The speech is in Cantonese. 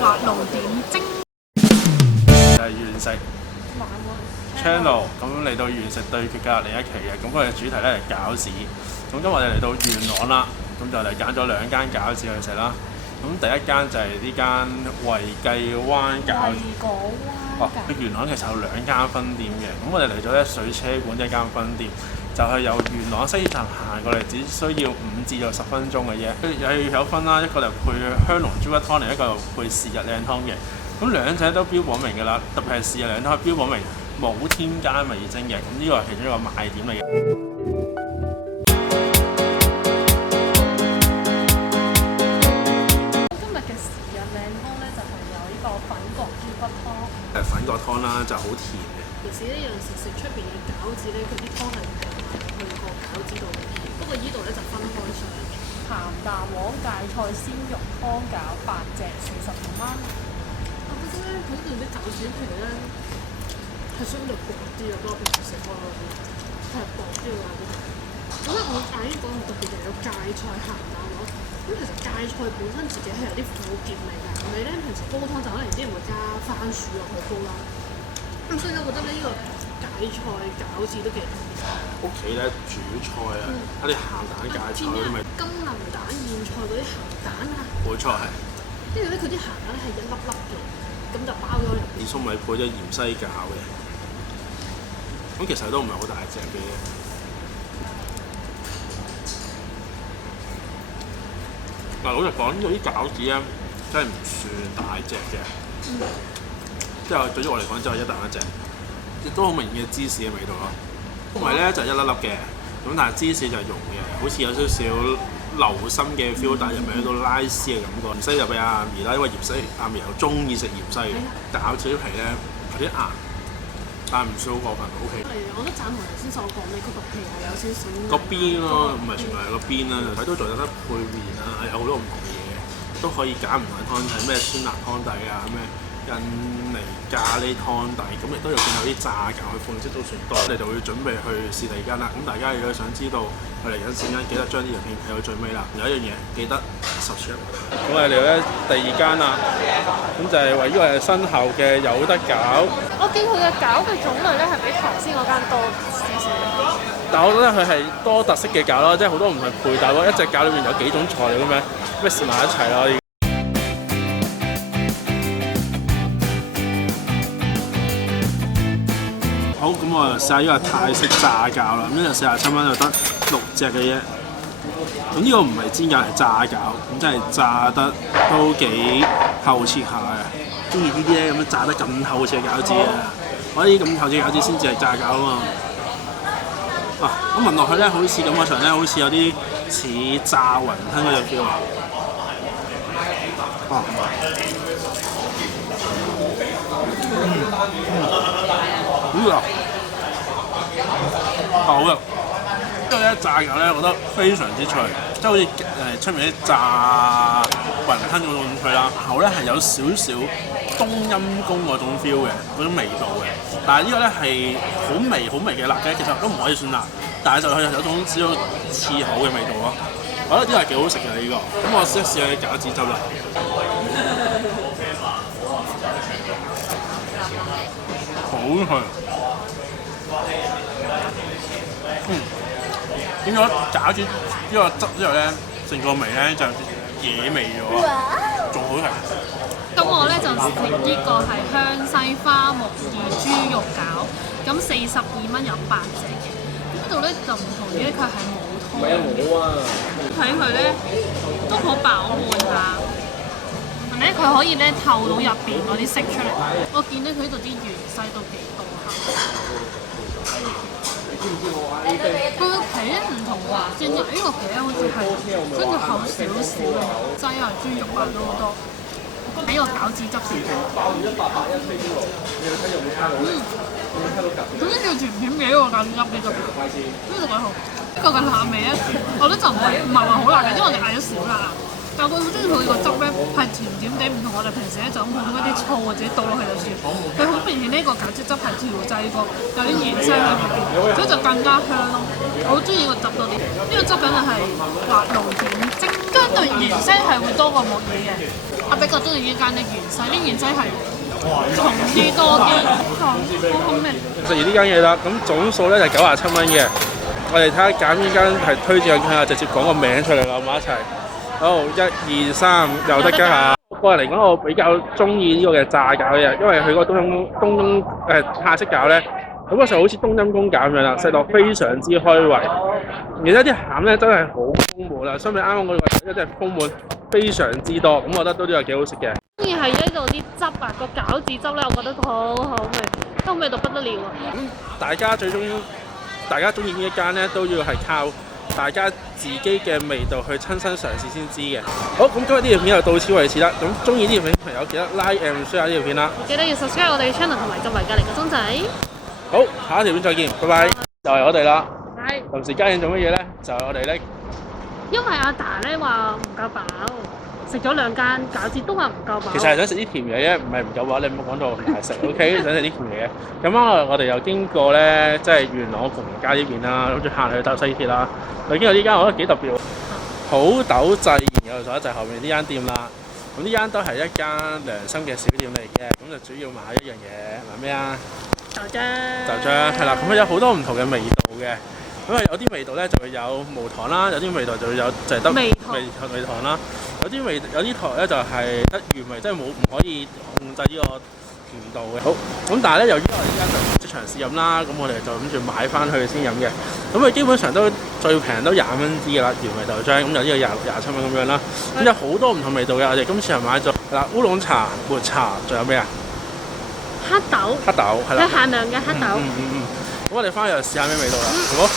滑露點睛。就係原食 channel， 咁嚟到原食對決嘅另一期嘅，咁佢嘅主題咧係餃子。咁今日我哋嚟到元朗啦，咁就嚟揀咗兩間餃子去食啦。咁第一間就係呢間維記灣餃子。元朗其實有兩間分店嘅，咁我哋嚟咗咧水車館一間分店，就係由元朗西鐵站行過嚟，只需要5至到10分鐘嘅啫。有分啦，一個就配香濃豬骨湯，另一個就配是日靚湯嘅。咁兩者都標榜明㗎啦，特別係是日靚湯標榜明冇添加味精嘅，咁呢個係其中一個賣點嚟嘅。今日嘅是日靚湯咧就係有呢個粉葛豬骨湯。粉葛湯啦就好甜嘅。其實咧有陣時食出邊嘅餃子咧，佢啲湯係唔係去個餃子度嘅，不過依度咧就分開上嘅。鹹蛋黃芥菜鮮肉湯餃8隻45蚊。我覺得咧佢呢度啲餃子皮咧係相對薄啲嘅，多過平時食開嗰啲係薄啲嘅嗰啲。咁咧我嗌呢個特別就有芥菜鹹蛋黃。咁其實芥菜本身自己係有啲苦澀味㗎，你咧平時煲湯就可能啲人會加番薯落去煲啦。咁所以我覺得呢個芥菜餃子都幾特別。屋企咧煮菜啊，一啲鹹蛋芥菜嗰啲咪金銀蛋莧菜嗰啲鹹蛋啊，冇錯係。跟住咧佢啲鹹蛋咧係一粒粒嘅，咁就包咗入邊。紫粟米配咗芫茜餃嘅，咁其實都唔係好大隻嘅。嗱，老實講，呢度啲餃子咧真係唔算大隻嘅，即係對於我嚟講就係一啖一隻，亦都好明顯嘅芝士嘅味道咯。粟米咧就一粒粒嘅，咁但係芝士就係溶嘅，好似有少少流心嘅 feel，但係入面喺度拉絲嘅感覺。芫茜就俾阿咪啦，因為阿咪又中意食芫茜嘅。餃子皮咧有啲硬，但係唔算好過分 ，OK。我都贊同頭先所講，你嗰個皮係有少少個邊咯，唔係全部係個邊啦。睇到仲有得配麵啊，有好多唔同嘅嘢，都可以揀唔同嘅湯底，咩酸辣湯底啊，咩印尼咖喱湯底，咁亦都有見到啲炸餃嘅款式都算多。我哋就會準備去試第二間啦。咁大家如果想知道佢嚟緊時間，記得將呢條片睇到最尾啦。有一樣嘢記得subscribe。咁我哋嚟咧第二間啦，咁就係位於我哋身後嘅有得餃。我見佢嘅餃嘅種類咧係比頭先嗰間多少少。但我覺得佢係多特色嘅餃咯，即係好多唔係配搭咯，一隻餃裏面有幾種材料咁樣 mix 埋一齊咯。好，咁我就試下呢個泰式炸餃啦，咁呢就47蚊就得6隻嘅啫。咁呢個唔係煎餃，係炸餃，咁真係炸得都幾透徹下嘅。中意呢啲咧咁樣炸得咁透徹嘅餃子啊！我覺得咁透徹嘅餃子先至係炸餃啊嘛。咁聞落去咧，好似感覺上咧，好似有啲似炸雲吞嗰隻 feel 啊！好嘅，因為咧炸餃咧，我覺得非常之脆，即係好似出面啲炸雲吞嗰種脆啦。後咧係有少少冬陰功嗰種 feel 嘅，嗰種味道嘅。但係呢個咧係好微嘅辣嘅，其實都唔可以算辣，但係就係有種少少刺口嘅味道咯。我覺得呢個係幾好食嘅呢個。咁我試一試下啲餃子汁啦。好脆。點咗餃子呢個汁之後咧，成個味咧就野味咗，仲好食。咁我咧就食呢個係香西花木耳豬肉餃，咁42蚊有8隻嘅。呢度咧就唔同嘅，佢係冇湯嘅。睇佢咧都好飽滿下，同埋咧佢可以咧透到入邊嗰啲色出嚟。我見到佢呢度啲芫茜都幾多下。佢個皮咧唔同話煎呢個皮咧好似係跟住厚少少嘅，擠啊豬肉啊都好多。喺個餃子汁先。總之叫甜甜嘅一個餃子汁呢度，呢度幾好。呢個嘅辣味咧，我覺得就唔係話好辣嘅，因為我哋嗌咗少辣。但係佢好中意佢個汁咧係甜甜地，唔同我哋平時咧就咁普通一啲醋或者倒落去就算。佢好明顯呢個餃子汁係調製過，有啲芫茜喺裏邊，所以就更加香咯。我好中意個汁多啲。呢個汁梗係滑露點睛。對芫茜係會多過木耳嘅，我比較中意呢間嘅芫茜，啲芫茜係重啲多啲，好好味。食完呢間嘢啦，咁總數咧就97蚊嘅。我哋睇下揀邊間係推薦，睇下直接講個名出嚟啦，埋一齊。好，1、2、3，又得㗎嚇。個人嚟講，我比較中意呢個嘅炸餃嘅，因為佢個東泰式餃咧，感覺上好似冬陰功餃咁樣啦，食落非常之開胃。而且啲餡咧真係好豐滿啦，相比啱啱嗰個一真係豐滿非常之多，咁我覺得都係幾好食嘅。中意係呢度啲汁啊，個餃子汁咧，我覺得好好味，都味到不得了啊！大家中意呢一間咧，都要係靠大家自己嘅味道去親身嘗試先知嘅。好，咁今日呢條片就到此為止啦。咁中意呢條片嘅朋友記得 like and share 呢條片啦。記得要 subscribe 我哋 channel 同埋撳埋隔離個鐘仔。好，下一條片再見，拜拜。就係我哋啦。係。臨時加印做乜嘢咧？就係我哋咧。因為阿達咧話唔夠飽，食咗2間餃子都話唔夠飽。其實係想食啲甜嘢啫，唔係唔夠飽。你唔好講到唔係食，OK？想食啲甜嘢。咁啊，我哋又經過咧，即係元朗福明街呢邊啦，諗住行去搭西鐵啦。又經過呢間，我覺得幾特別喎。好豆製研究所就係後面呢間店啦。咁呢間都係一間良心嘅小店嚟嘅，咁就主要買一樣嘢，買咩啊？豆漿。豆漿係啦，咁佢有好多唔同嘅味道嘅。咁啊有啲味道咧就會有無糖啦，有啲味道就會有就係得味糖啦，有啲糖咧就係得原味，即係唔可以控制呢個甜度嘅。好，咁但係咧由於我哋依家就即場試飲啦，咁我哋就諗住買翻去先飲嘅。咁佢基本上都最平都20蚊支嘅啦，原味豆漿，咁有呢個27蚊咁樣啦。咁有好多唔同味道嘅，我哋今次係買咗嗱烏龍茶、抹茶，仲有咩啊？黑豆係啦，有限量嘅黑豆。咁我哋翻去又試下咩味道啦，好。